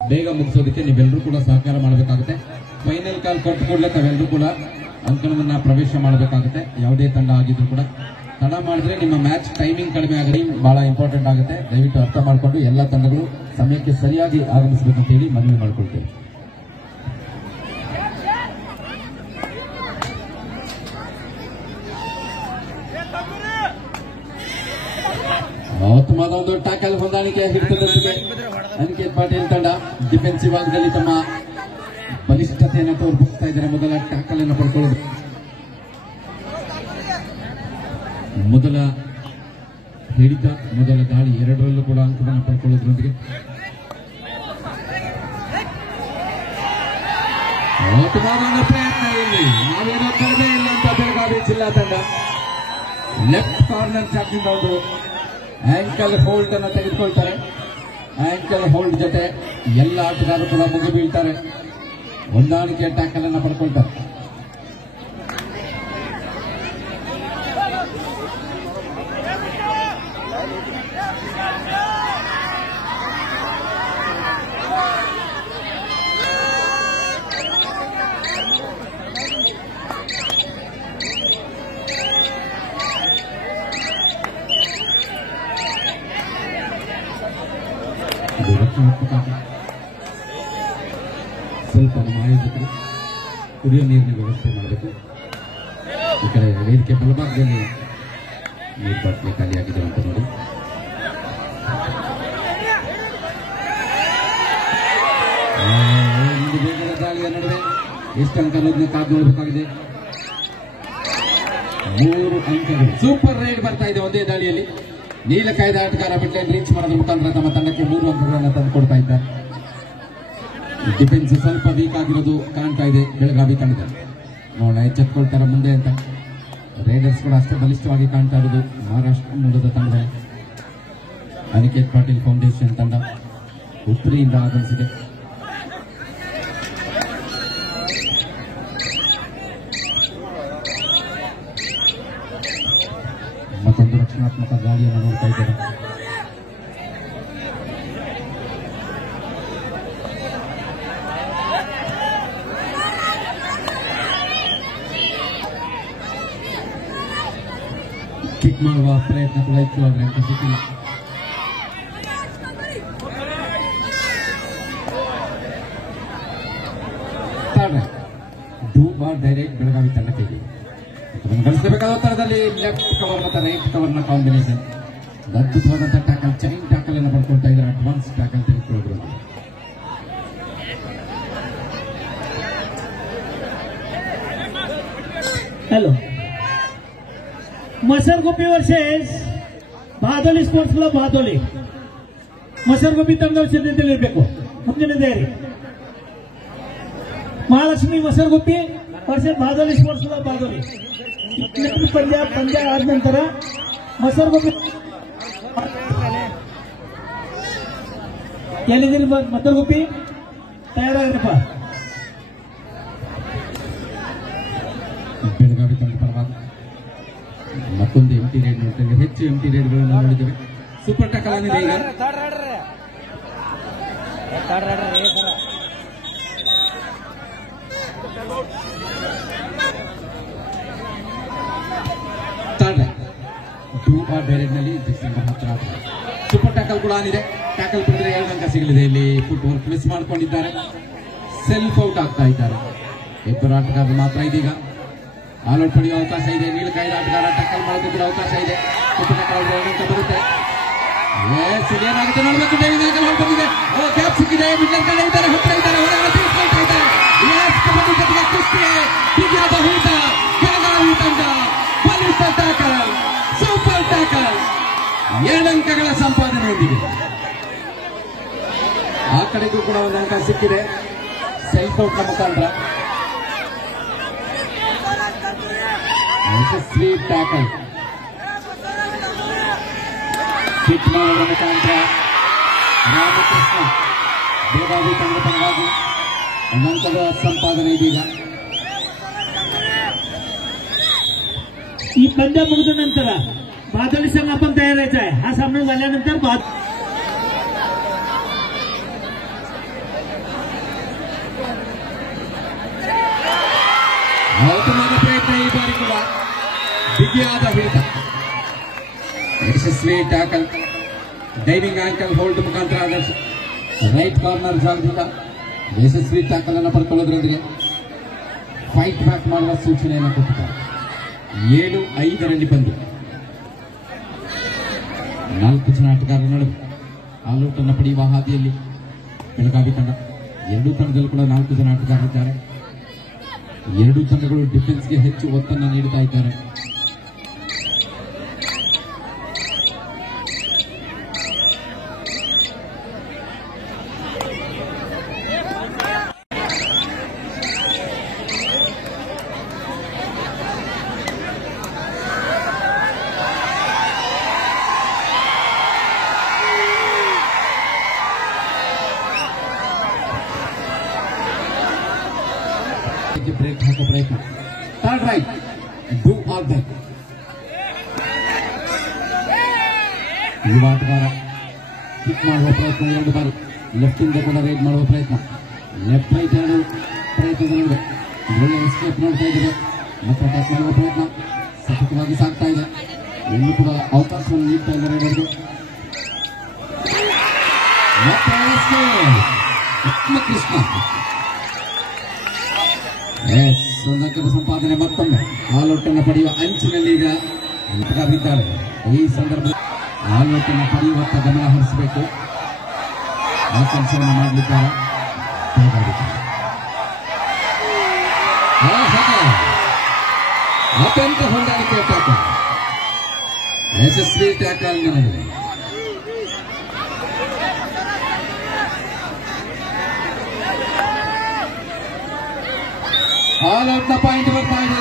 ಬೇಗ ಮುಗಿಸೋದಕ್ಕೆ ನೀವೆಲ್ಲರೂ ಕೂಡ ಸಹಕಾರ ಮಾಡಬೇಕಾಗುತ್ತೆ. ಫೈನಲ್ ಕಾಲ್ ಕೊಟ್ಟು ಕೂಡಲೇ ತಾವೆಲ್ಲರೂ ಕೂಡ ಅಂಕಣವನ್ನ ಪ್ರವೇಶ ಮಾಡಬೇಕಾಗುತ್ತೆ. ಯಾವುದೇ ತಂಡ ಆಗಿದ್ರು ಕೂಡ ತಡ ಮಾಡಿದ್ರೆ ನಿಮ್ಮ ಮ್ಯಾಚ್ ಟೈಮಿಂಗ್ ಕಡಿಮೆ ಆಗಿ ಬಹಳ ಇಂಪಾರ್ಟೆಂಟ್ ಆಗುತ್ತೆ. ದಯವಿಟ್ಟು ಅರ್ಥ ಮಾಡಿಕೊಂಡು ಎಲ್ಲ ತಂಡಗಳು ಸಮಯಕ್ಕೆ ಸರಿಯಾಗಿ ಆಗಮಿಸಬೇಕಂತ ಹೇಳಿ ಮನವಿ ಮಾಡಿಕೊಳ್ತೇವೆ. ಉತ್ತಮವಾದ ಒಂದು ಟ್ಯಾಕಲ್ ಹೊಂದಾಣಿಕೆ ಹಿಡಿತದೊಂದಿಗೆ ಅನಿಕೇತ್ ಪಾಟೀಲ್ ತಂಡ ಡಿಫೆನ್ಸಿವ್ ಭಾಗದಲ್ಲಿ ತಮ್ಮ ಬಲಿಷ್ಠತೆಯನ್ನು ತೋರ್ಪಡಿಸ್ತಾ ಇದ್ದಾರೆ. ಮೊದಲ ಟ್ಯಾಕಲ್ ಅನ್ನು ಪಡ್ಕೊಳ್ಳೋದು, ಮೊದಲ ಹಿಡಿತ, ಮೊದಲ ದಾಳಿ ಎರಡರಲ್ಲೂ ಕೂಡ ಅಂಕವನ್ನು ಪಡ್ಕೊಳ್ಳೋದ್ರೊಂದಿಗೆ ಉತ್ತಮವಾದ ಒಂದು ಪ್ರಯತ್ನ. ಇಲ್ಲಿ ನಾವೇನೋ ಕಡಿಮೆ ಇಲ್ಲ ಅಂತ ಬೆಳಗಾವಿ ಜಿಲ್ಲಾ ತಂಡ ಲೆಫ್ಟ್ ಕಾರ್ನರ್ ಚಾಕಿಂದ ಒಂದು ಆಂಕಲ್ ಹೋಲ್ಡ್ ಅನ್ನು ತೆಗೆದುಕೊಳ್ತಾರೆ. ಆಂಕಲ್ ಹೋಲ್ಡ್ ಜೊತೆ ಎಲ್ಲ ಆಟಗಾರರು ಕೂಡ ಮುಗಿ ಬೀಳ್ತಾರೆ. ಹೊಂದಾಣಿಕೆ ಟ್ಯಾಕಲ್ ಅನ್ನು ಪಡ್ಕೊಳ್ತಾರೆ. ಸ್ವಲ್ಪ ನಮ್ಮ ಆಯೋಜಕರು ಕುಡಿಯೋ ನೀರಿನ ವ್ಯವಸ್ಥೆ ಮಾಡಬೇಕು. ಈ ಕಡೆ ವೇದಿಕೆ ಬಲಭಾಗದಲ್ಲಿ ನೀರು ಬಾಟ್ಲಿ ಖಾಲಿಯಾಗಿದೆ ಅಂತ ನೋಡಿ. ಒಂದು ಬೇಗದ ದಾಳಿಯ ನಡುವೆ ಎಷ್ಟು ಅಂಕ ಅನ್ನೋದನ್ನ ಕಾದು ನೋಡಬೇಕಾಗಿದೆ. 3 ಅಂಕಗಳು. ಸೂಪರ್ ರೈಡ್ ಬರ್ತಾ ಇದೆ ಒಂದೇ ದಾಳಿಯಲ್ಲಿ. ನೀಲ ಕಾಯ್ದೆ ಆಟಗಾರ ಮಿಡ್ಲೈನ್ ರೀಚ್ ಮಾಡೋದ್ರ ಮುಖಾಂತರ ತಮ್ಮ ತಂಡಕ್ಕೆ 3 ಅಂಕಗಳನ್ನು ತಂದುಕೊಡ್ತಾ ಇದ್ದಾರೆ. ಡಿಫೆನ್ಸ್ ಸ್ವಲ್ಪ ವೀಕ್ ಆಗಿರೋದು ಕಾಣ್ತಾ ಇದೆ ಬೆಳಗಾವಿ ತಂಡದಲ್ಲಿ. ನೋಡೋಣ ಎಚ್ಚೆತ್ಕೊಳ್ತಾರೆ ಮುಂದೆ ಅಂತ. ರೈಡರ್ಸ್ ಕೂಡ ಅಷ್ಟೇ ಬಲಿಷ್ಠವಾಗಿ ಕಾಣ್ತಾ ಇರೋದು ಮಹಾರಾಷ್ಟ್ರ ಮೂಲದ ತಂಡ. ಅನಿಕೇತ್ ಪಾಟೀಲ್ ಫೌಂಡೇಶನ್ ತಂಡ ಹುಬ್ಬಳ್ಳಿಯಿಂದ ಆಗಮಿಸಿದೆ. ಮತ್ತೊಂದು ರಕ್ಷಣಾತ್ಮಕ ದಾಳಿಯನ್ನು ನೋಡ್ತಾ ಇದ್ದಾರೆ. ಕಿಕ್ ಮಾಡುವ ಪ್ರಯತ್ನ ಕೂಡ ಇತ್ತು, ಆದರೆ ಅಂತ ಸಿಕ್ಕಿಲ್ಲ. ಡೂ ಬಾರ್ ಡೈರೆಕ್ಟ್ ಬೆಳಗಾವಿ ತಂಡಕ್ಕೆ ಗಳಿಸಬೇಕಾದ ಒತ್ತಡದಲ್ಲಿ ಲೆಫ್ಟ್ ಕವರ್ ಮತ್ತು ರೈಟ್ ಕವರ್ನ ಕಾಂಬಿನೇಷನ್. ಅದ್ಭುತವಾದಂತಹ ಟ್ಯಾಕಲ್, ಚೈನ್ ಟ್ಯಾಕಲ್ ಅನ್ನು ಪಡ್ಕೊಳ್ತಾ ಇದ್ದಾರೆ. ಅಡ್ವಾನ್ಸ್ ಟ್ಯಾಕಲ್ ತೆಗೆದುಕೊಳ್ಳೋದು. Hello, Masarguppi versus Badoli sports club Badoli. Masarguppi ತಂಡ ಸಿದ್ಧತೆಯಲ್ಲಿರಬೇಕು. ಮುಂದಿನ ತಯಾರಿ Mahalakshmi Masarguppi versus Badoli sports club Badoli. ಪಂದ್ಯ ಆದ ನಂತರ ಮಸರ್ಗುಪ್ಪಿ ಎಲ್ಲಿದ್ದೀರಿ? ಮಸರ್ಗುಪ್ಪಿ ತಯಾರಾಗಿರಪ್ಪ. ಬೆಳಗಾವಿ ತಂಡ ಪರವಾಗಿ ಮತ್ತೊಂದು ಎಂಟಿ ರೇಡ್ ನೋಡ್ತೇವೆ. ಹೆಚ್ಚು ಎಂಟಿ ರೇಡ್ಗಳನ್ನು ನೋಡಿದ್ದೇವೆ. ಸೂಪರ್ ಟ್ಯಾಕಲ್ ಆಗಿದೆ ಈಗ. ಡೈರೆಕ್ಟ್ ನಲ್ಲಿ ಸೂಪರ್ ಟ್ಯಾಕಲ್ ಕೂಡ ಆಗಿದೆ. ಟ್ಯಾಕಲ್ ಪಡೆದ್ರೆ 2 ಅಂಕ ಸಿಗಲಿದೆ. ಇಲ್ಲಿ ಫುಟ್ ವರ್ಕ್ ಮಿಸ್ ಮಾಡ್ಕೊಂಡಿದ್ದಾರೆ. ಸೆಲ್ಫ್ ಔಟ್ ಆಗ್ತಾ ಇದ್ದಾರೆ. ಇಬ್ಬರು ಆಟಗಾರರು ಮಾತ್ರ ಇದೀಗ ಆಲ್ಔಟ್ ಪಡೆಯುವ ಅವಕಾಶ ಇದೆ. ನೀಲ ಕಾಯ್ದೆ ಆಟಗಾರ ಟ್ಯಾಕಲ್ ಮಾಡೋದು ಕೂಡ ಅವಕಾಶ ಇದೆ. ಸೂಪರ್ ಟ್ಯಾಕಲ್ 2 ಅಂಕ ಬರುತ್ತೆ. ಏನಾಗುತ್ತೆ ನೋಡಬೇಕು. ಬಂದಿದೆ, ಕ್ಯಾಪ್ ಸಿಕ್ಕಿದೆ. ಮಿಡ್ಲರ್ ಕಡೆ ಇದ್ದಾರೆ, ಹತ್ತಿರ ಇದ್ದಾರೆ, ಹೊರಗಡೆ ತಿರುಗಿಸ್ಕೊಳ್ತಾ ಇದ್ದಾರೆ. ಕಬಡ್ಡಿ ಜೊತೆಗೆ ಕುಸ್ತಿ ಬಿಗಿಯಾದ ಊಟ. ಬೆಳಗಾವಿ ತಂಡ ಬಲಿಷ್ಠ ಟ್ಯಾಕಲ್, ಸೂಪರ್ ಟ್ಯಾಕಲ್, 2 ಅಂಕಗಳ ಸಂಪಾದನೆಯೊಂದಿಗೆ. ಆ ಕಡೆಗೂ ಕೂಡ 1 ಅಂಕ ಸಿಕ್ಕಿದೆ ಸೆಲ್ಫ್ ಔಟ್ ಮುಖಾಂತರ. ಯಶಸ್ವಿ ಟ್ಯಾಕಲ್ ಹಿಟ್ ಮಾಡುವ ಮುಖಾಂತರ ರಾಮಕೃಷ್ಣ ಬೆಳಗಾವಿ ತಂಡ ಪರವಾಗಿ 1 ಅಂಕದ ಸಂಪಾದನೆ ಇದೀಗ. ಈ पद्य मुग्धनंतर बादली संघ पण तयार आहे. हा सामना झाल्यानंतर ಉತ್ತಮವಾದ ಪ್ರಯತ್ನ ಈ ಬಾರಿ ಕೂಡ ಬಿಗಿಯಾದ ಹಿಡಿತ, ಯಶಸ್ವಿ ಟ್ಯಾಕಲ್, ಡೈವಿಂಗ್ ಆಂಕಲ್ ಹೋಲ್ಡ್ ಮುಖಾಂತರ ಆದರ್ಶ ರೈಟ್ ಕಾರ್ನರ್ ಜಾಗದಿಂದ ಯಶಸ್ವಿ ಟ್ಯಾಕಲ್ ಅನ್ನು ಪಡ್ಕೊಳ್ಳೋದ್ರೊಂದಿಗೆ ಫೈಟ್ ಬ್ಯಾಕ್ ಮಾಡುವ ಸೂಚನೆಯನ್ನು ಕೊಟ್ಟಿದ್ದಾರೆ. 7-5 ಬಂದು 4 ಜನ ಆಟಗಾರರ ನಡುವೆ ಆಲ್ಔಟ್ ಅನ್ನು ಪಡೆಯುವ ಹಾದಿಯಲ್ಲಿ ಬೆಳಗಾವಿ ತಂಡ. ಎರಡೂ ತಂಡದಲ್ಲೂ ಕೂಡ 4 ಜನ ಆಟಗಾರರಿದ್ದಾರೆ. ಎರಡೂ ತಂಡಗಳು ಡಿಫೆನ್ಸ್ಗೆ ಹೆಚ್ಚು ಒತ್ತನ್ನು ನೀಡುತ್ತಾ ಇದ್ದಾರೆ. ಬ್ರೇಕ್ ಹಾಕೋ ಪ್ರಯತ್ನ, third right do or die. ಯುವ ಆಟಗಾರ ಕಿಕ್ ಮಾಡುವ ಪ್ರಯತ್ನ, 2 ಬಾರಿ ಲೆಫ್ಟ್ ಇಂದ ಕೂಡ ರೈಡ್ ಮಾಡುವ ಪ್ರಯತ್ನ, ಲೆಫ್ಟ್ ರೈಟ್ 2 ಪ್ರಯತ್ನದ ನಡುವೆ ಒಳ್ಳೆ ಎಸ್ಕೇಪ್ ನೋಡ್ತಾ ಇದ್ದಾರೆ. ಮತ್ತೆ ಅಟ್ಯಾಕ್ ಮಾಡುವ ಪ್ರಯತ್ನ ಸತತವಾಗಿ ಸಾಗ್ತಾ ಇದೆ. ಇನ್ನೂ ಕೂಡ ಅವಕಾಶವನ್ನು ನೀಡ್ತಾ ಇದ್ದಾರೆ ಇವರಿಗೆ. ಮತ್ತೆ ಕೃಷ್ಣ ಒಂದಂಕದ ಸಂಪಾದನೆ, ಮತ್ತೊಮ್ಮೆ ಆಲ್ಔಟ್ ಅನ್ನು ಪಡೆಯುವ ಅಂಚಿನಲ್ಲಿ ಈಗ ಆಟಗಾರರಿದ್ದಾರೆ. ಈ ಸಂದರ್ಭದಲ್ಲಿ ಆಲ್ಔಟ್ ಅನ್ನು ಪಡೆಯುವತ್ತ ಗಮನ ಹರಿಸಬೇಕು. ಆ ಕೆಲಸವನ್ನು ಮಾಡಲಿದ್ದಾರೆ. ಅತ್ಯಂತ ಹೊಂದಾಣಿಕೆ ಟ್ಯಾಕಲ್, ಯಶಸ್ವಿ ಟ್ಯಾಕಲ್ ನಡೆದಿದೆ. ಆಲ್ಔಟ್ನ ಪಾಯಿಂಟ್ ಬರ್ತಾ ಇದೆ.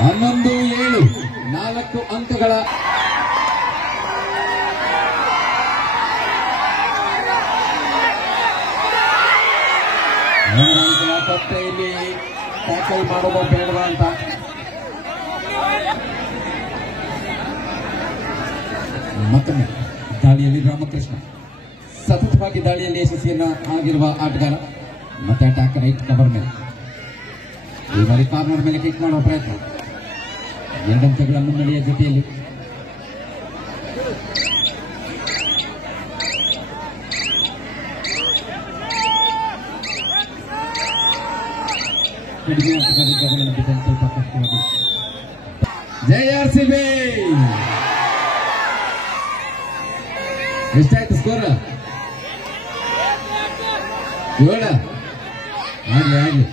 11-7 4 ಅಂಕಗಳ ಇಲ್ಲಿ ಟ್ಯಾಕಲ್ ಮಾಡುವ ಬೇಡವಾ ಅಂತ ಮತ್ತೊಮ್ಮೆ ದಾಳಿಯಲ್ಲಿ ರಾಮಕೃಷ್ಣ ಸತತವಾಗಿ ದಾಳಿಯಲ್ಲಿ ಯಶಸ್ವಿಯನ್ನ ಆಗಿರುವ ಆಟಗಾರ. ಮತ್ತೆ ಅಟ್ಯಾಕ್ ರೈಟ್ ಕವರ್ ಮೇಲೆ, ಈ ಬಾರಿ ಕಾರ್ನರ್ ಮೇಲೆ ಕಿಕ್ ಮಾಡುವ ಪ್ರಯತ್ನ. 2 ಅಂಕಗಳ ಮುನ್ನಡೆಯ ಜೊತೆಯಲ್ಲಿ ಸ್ವಲ್ಪ ಕಷ್ಟವಾಗಿದೆ. JRCB ಎಷ್ಟಾಯ್ತು ಸ್ಕೋರ್? 7 ಆಗ್ಲಿ.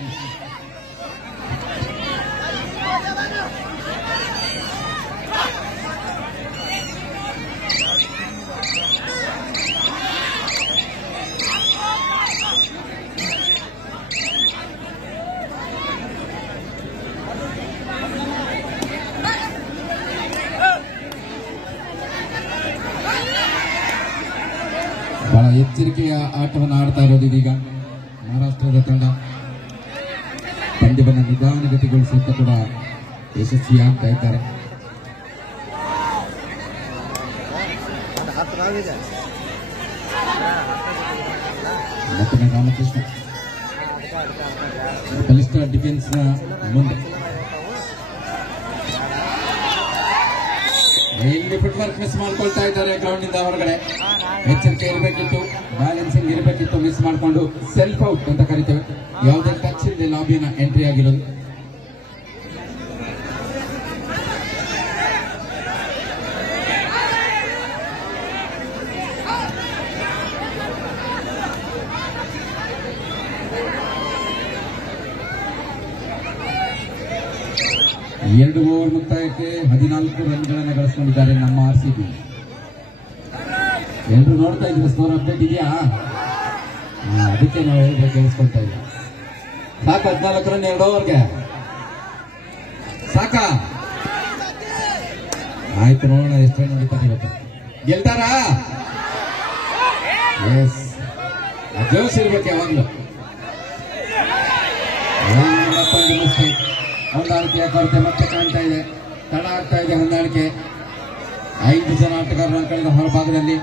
ಬಹಳ ಎಚ್ಚರಿಕೆಯ ಆಟವನ್ನು ಆಡ್ತಾ ಇರೋದು ಇದೀಗ ಮಹಾರಾಷ್ಟ್ರದ ತಂಡ. ಪಂದ್ಯವನ್ನು ನಿಧಾನಗತಿಗೊಳಿಸುತ್ತಾ ಕೂಡ ಯಶಸ್ವಿಯಾಗ್ತಾ ಇದ್ದಾರೆ. ಮತ್ತೊಮ್ಮೆ ರಾಮಕೃಷ್ಣ ಬಲಿಷ್ಠ ಡಿಫೆನ್ಸ್ ಮುಂದೆ. ಇಲ್ಲಿ ಫುಟ್ವರ್ಕ್ ಮಿಸ್ ಮಾಡ್ಕೊಳ್ತಾ ಇದ್ದಾರೆ ಗ್ರೌಂಡ್ ನಿಂದ ಹೊರಗಡೆ. ಎಚ್ಚರಿಕೆ ಇರಬೇಕಿತ್ತು, ಬ್ಯಾಲೆನ್ಸಿಂಗ್ ಇರಬೇಕಿತ್ತು. ಮಿಸ್ ಮಾಡಿಕೊಂಡು ಸೆಲ್ಫ್ ಔಟ್ ಅಂತ ಕರಿತೇವೆ. ಯಾವುದೇ ಟಚ್ ಇಲ್ಲದೆ ಲಾಬಿನ ಎಂಟ್ರಿ ಆಗಿರೋದು. ಎರಡು ಓವರ್ ಮುಕ್ತಾಯಕ್ಕೆ 14 ರನ್ಗಳನ್ನು ಗಳಿಸಿಕೊಂಡಿದ್ದಾರೆ ನಮ್ಮ RCB. ಎಲ್ಲರೂ ನೋಡ್ತಾ ಇದ್ರು ಸ್ಕೋರ್ ಅಪ್ಡೇಟ್ ಇದೆಯಾ? ಅದಕ್ಕೆ ನಾವು ಕೇಳಿಸ್ಕೊಳ್ತಾ ಇದ್ದೀವಿ. ಸಾಕು 14 ರನ್ 2 ಓವರ್ಗೆ ಸಾಕ? ಆಯ್ತು, ನೋಡೋಣ ಎಷ್ಟು ರನ್ ಹೊಡಿತಾರೆ ಇವತ್ತು. ಗೆಲ್ತಾರಾ? ಎಸ್, ಜೋಶ್ ಇರ್ಬೇಕು ಯಾವಾಗ್ಲೂ. ಹೊಂದಾಣಿಕೆಯ ಕೊರತೆ ಮತ್ತೆ ಕಾಣ್ತಾ ಇದೆ. ತಡ ಆಗ್ತಾ ಇದೆ ಹೊಂದಾಣಿಕೆ. 5 ಜನ ಆಟಗಾರರನ್ನು ಕಳೆದ ಹೊರಭಾಗದಲ್ಲಿ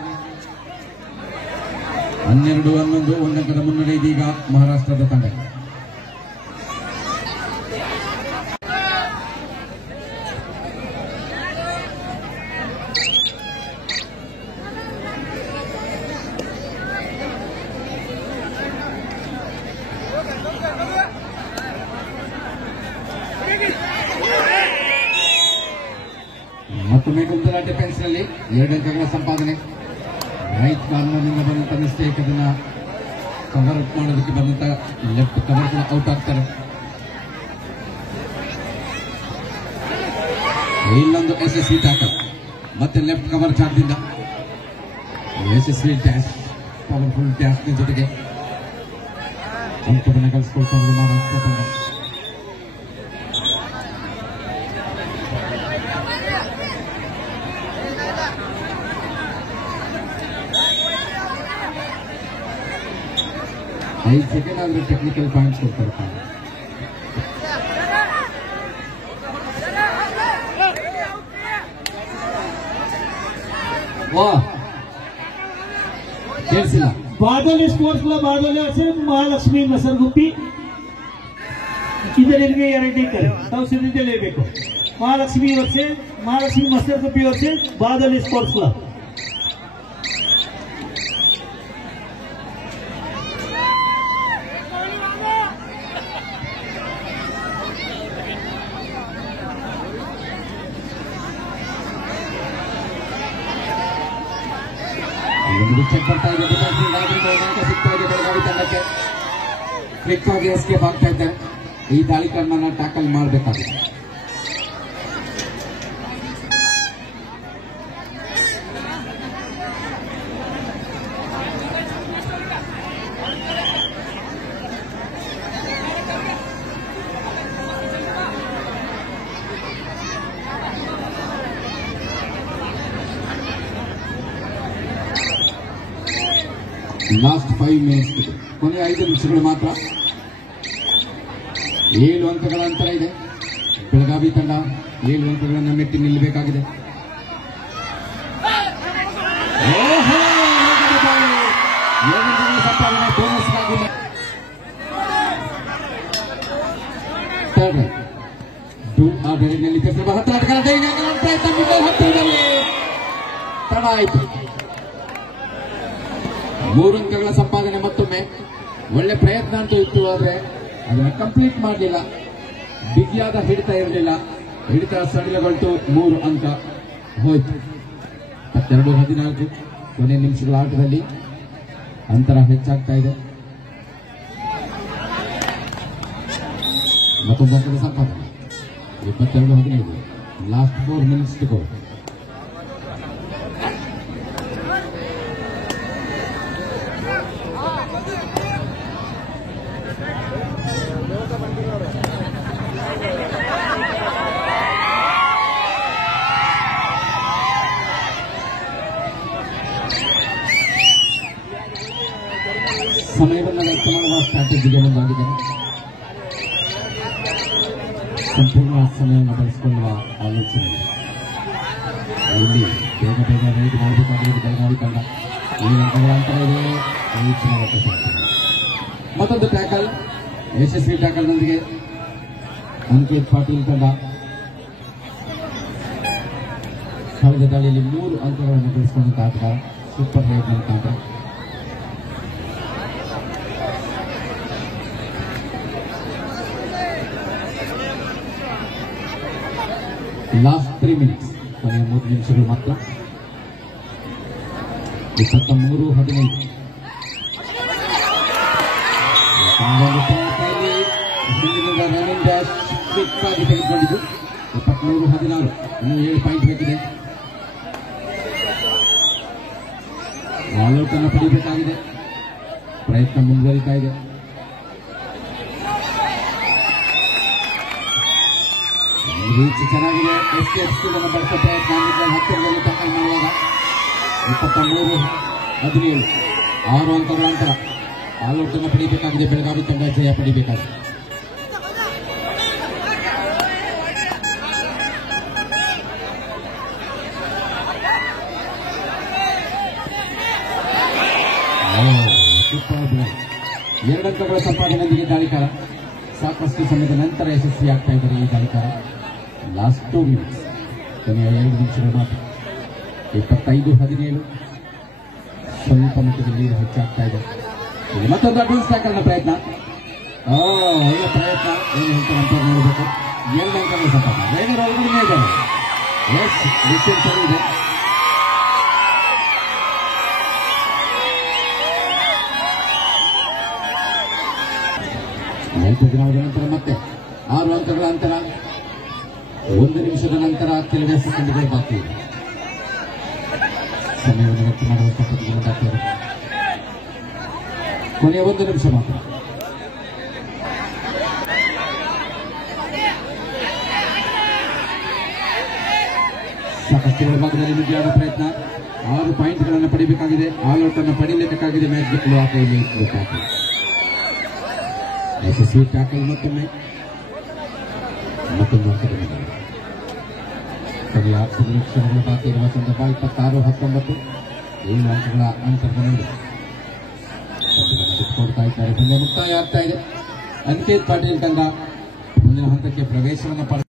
12-11 ಒಂದಂಕದ ಮುನ್ನಡೆ ಇದೀಗ ಮಹಾರಾಷ್ಟ್ರದ ತಂಡ. ಮತ್ತೊಮ್ಮೆ ಗುಂದಲ ಡಿಫೆನ್ಸ್ ನಲ್ಲಿ 2 ಅಂಕಗಳ ಸಂಪಾದನೆ. ರೈಟ್ ಕಾರ್ನರ್ನಿಂದ ಬಂದಂತ ಮಿಸ್ಟೇಕ್, ಅದನ್ನ ಕವರ್ ಅಪ್ ಮಾಡೋದಕ್ಕೆ ಬಂದಂತ ಲೆಫ್ಟ್ ಕವರ್ ಕೂಡ ಔಟ್ ಆಗ್ತಾರೆ. ಇಲ್ಲೊಂದು ಯಶಸ್ವಿ ಟ್ಯಾಕಲ್, ಮತ್ತೆ ಲೆಫ್ಟ್ ಕವರ್ ಜಾಗದಿಂದ ಯಶಸ್ವಿ ಡ್ಯಾಶ್, ಪವರ್ಫುಲ್ ಡ್ಯಾಶ್ ಜೊತೆಗೆ ಅಂಕವನ್ನು ಗಳಿಸಿಕೊಳ್ತಾರೆ ಮಹಾರಾಷ್ಟ್ರ ತಂಡ. ಐದು ಸೆಕೆಂಡ್ ಆದ್ರೆ ಟೆಕ್ನಿಕಲ್ ಪಾಯಿಂಟ್ಸ್ ಕೊಡ್ತಾರೆ. ಕೇಳಿಸಿಲ್ಲ. बादोली स्पोर्ट्स क्लब बादोली से महालक्ष्मी मसरगुप्पी ಇದರಿಗೆ ಗ್ಯಾರಂಟಿ ಇದ್ದಾರೆ. ತಾವು ಸಿದ್ಧತೆ ಲೇಬೇಕು. महालक्ष्मी मसरगुप्पी से बादोली स्पोर्ट्स क्लब. ಚೆಕ್ ಬರ್ತಾ ಇದೆ, ಸಿಗ್ತಾ ಇದೆ ಬೆಳಗಾವಿ ತಂಡಕ್ಕೆ. ಕ್ವಿಕ್ ಆಗಿ ಎಸ್ಕೇಪ್ ಆಗ್ತಾ ಇದ್ದಾರೆ. ಈ ದಾಳಿಕರನ್ನ ಟ್ಯಾಕಲ್ ಮಾಡಬೇಕಾಗಿದೆ. ಲಾಸ್ಟ್ 5 ಮಿನಿಟ್ಸ್, ಕೊನೆ 5 ನಿಮಿಷಗಳು ಮಾತ್ರ. 7 ಅಂಕಗಳ ಅಂತರ ಇದೆ. ಬೆಳಗಾವಿ ತಂಡ 7 ಅಂಕಗಳನ್ನು ಮೆಟ್ಟಿ ನಿಲ್ಲಬೇಕಾಗಿದೆ. ತಡ ಆಯಿತು. 3 ಅಂಕಗಳ ಸಂಪಾದನೆ. ಮತ್ತೊಮ್ಮೆ ಒಳ್ಳೆ ಪ್ರಯತ್ನ ಅಂತೂ ಇತ್ತು, ಆದರೆ ಅದನ್ನು ಕಂಪ್ಲೀಟ್ ಮಾಡಲಿಲ್ಲ. ಬಿಗಿಯಾದ ಹಿಡಿತ ಇರಲಿಲ್ಲ. ಹಿಡಿತ ಸಡಿಲಗೊಳ್ತು. 3 ಅಂಕ ಹೋಯ್ತು. 22-14 ಕೊನೆ ನಿಮಿಷಗಳ ಆಟದಲ್ಲಿ ಅಂತರ ಹೆಚ್ಚಾಗ್ತಾ ಇದೆ. ಮತ್ತೊಂದು ಅಂಕದ ಸಂಪಾದನೆ. 22-15. Last 4 minutes to go. ಸಮಯವನ್ನು ವ್ಯರ್ಥ ಮಾಡುವ ಸ್ಟ್ರಾಟಜಿಗೆ ಮುಂದಾಗಿದ್ದಾರೆ. ಸಂಪೂರ್ಣ ಸಮಯವನ್ನು ಬಳಸಿಕೊಳ್ಳುವ ಆಲೋಚನೆ. ಇಲ್ಲಿ ಬೇಗ ರೈಡ್ ಮಾಡಬೇಕಾಗಿರುವುದು ಬೆಳಗಾವಿ ತಂಡ. ಈ ಅಂಕಗಳ ಅಂತರ ಇದೆ. ಮತ್ತೊಂದು ಟ್ಯಾಕಲ್, ಯಶಸ್ವಿ ಟ್ಯಾಕಲ್ನೊಂದಿಗೆ ಅಂಕಿತ್ ಪಾಟೀಲ್ ತಂಡ ಕಳೆದ ದಾಳಿಯಲ್ಲಿ 3 ಅಂಕಗಳನ್ನು ಗಳಿಸಿಕೊಂಡಂತಹ ಆಟಗಾರ. ಸೂಪರ್ ರೈಡ್ ತಂಡ. ಲಾಸ್ಟ್ 3 ಮಿನಿಟ್ಸ್, ಕೊನೆಯ 3 ನಿಮಿಷಗಳು ಮಾತ್ರ. 23-15. ರನ್ನಿಂಗ್ ಡ್ಯಾಶ್ ಕ್ವಿಕ್ ಆಗಿ ತೆಗೆದುಕೊಂಡಿದ್ದು. 23-16. ಇನ್ನೂ 7 ಪಾಯಿಂಟ್ ಬೇಕಿದೆ. ಆಲ್ಔಟ್ ಅನ್ನು ಪಡೆಯಬೇಕಾಗಿದೆ. ಪ್ರಯತ್ನ ಮುಂದುವರಿತಾ ಇದೆ. ರೀಚ್ ಚೆನ್ನಾಗಿದೆ. ಎಸ್ಕೇಪ್ಸ್ ಬಳಸೋ ಪ್ರಯತ್ನ ಹತ್ತಿರದಲ್ಲಿ ಟ್ಯಾಕಲ್ ಮಾಡುವಾಗ 23-17. 6 ಅಂಕಗಳ ಅಂತರ. ಆಲ್ಔಟ್ ಅನ್ನು ಪಡೆಯಬೇಕಾಗಿದೆ. ಬೆಳಗಾವಿ ತಂಡ ಜಯ ಪಡೆಯಬೇಕಾಗಿದೆ. Super ball. 2 ಅಂಕಗಳ ಸಂಪಾದನೆಯೊಂದಿಗೆ ದಾಳಿಕಾರ ಸಾಕಷ್ಟು ಸಮಯದ ನಂತರ ಯಶಸ್ವಿಯಾಗ್ತಾ ಇದ್ದಾರೆ ಈ ದಾಳಿಕಾರ. ಲಾಸ್ಟ್ 2 ಮಿನಿಟ್ಸ್, ಕೊನೆಯ 2 ನಿಮಿಷಗಳು ಮಾತ್ರ. 25-17 ಸ್ವಲ್ಪ ಮಟ್ಟದಲ್ಲಿ ನೀರು ಹೆಚ್ಚಾಗ್ತಾ ಇದೆ. ಇಲ್ಲಿ ಮತ್ತೊಂದು ಅಡ್ವಾನ್ಸ್ ಟ್ಯಾಕಲ್ನ ಪ್ರಯತ್ನ. ಒಳ್ಳೆ ಪ್ರಯತ್ನ. ಏನು ಹೇಳ್ತಾರೆ ಅಂತ ನೋಡಬೇಕು. 2 ಅಂಕಗಳ ಸಂಪಾದನೆ. ರೈಡರ್ ಒಳಗಡೆ ಇದ್ದಾರೆ. ಎಸ್, ಡಿಸ್ಟೆನ್ಸ್ ಸರಿ ಇದೆ. ನಾಲ್ಕು ದಿನದ ನಂತರ ಮತ್ತೆ 6 ಅಂಕಗಳ ಅಂತರ. 1 ನಿಮಿಷದ ನಂತರ ಕೆಲವೇ ಸೆಕೆಂಡ್ಗಳು ಬಾಕಿ ಇದೆ. ಸಮಯವನ್ನು ವ್ಯಕ್ತ ಮಾಡುವಂತಹ ಪ್ರತಿಗಳು ಕೊನೆಯ 1 ನಿಮಿಷ ಮಾತ್ರ. ಸಾಕಷ್ಟು ಭಾಗದಲ್ಲಿ ಮಿಗಿಲಾದ ಪ್ರಯತ್ನ. 6 ಪಾಯಿಂಟ್ಗಳನ್ನು ಪಡೆಯಬೇಕಾಗಿದೆ. ಆಲ್ ಔಟ್ ಅನ್ನು ಪಡೆಯಲೇಬೇಕಾಗಿದೆ. ಮ್ಯಾಚ್ ಗೆಲ್ಲುವ ಕೈಯಲ್ಲಿ ಯಶಸ್ವಿ ಟ್ಯಾಕಲ್. ಮತ್ತೊಂದು ಕೊನೆಯ 10 ನಿಮಿಷಗಳು ಬಾಕಿ ಇರುವ ಸಂದರ್ಭ. 26-19 7 ಅಂಕಗಳ ಅಂತರದಲ್ಲಿ ಬಿಟ್ಟುಕೊಡ್ತಾ ಇದ್ದಾರೆ. ಮುಂದೆ ಮುಕ್ತಾಯ ಆಗ್ತಾ ಇದೆ. ಅಂಕಿತ್ ಪಾಟೀಲ್ ತಂಡ ಮುಂದಿನ ಹಂತಕ್ಕೆ ಪ್ರವೇಶವನ್ನು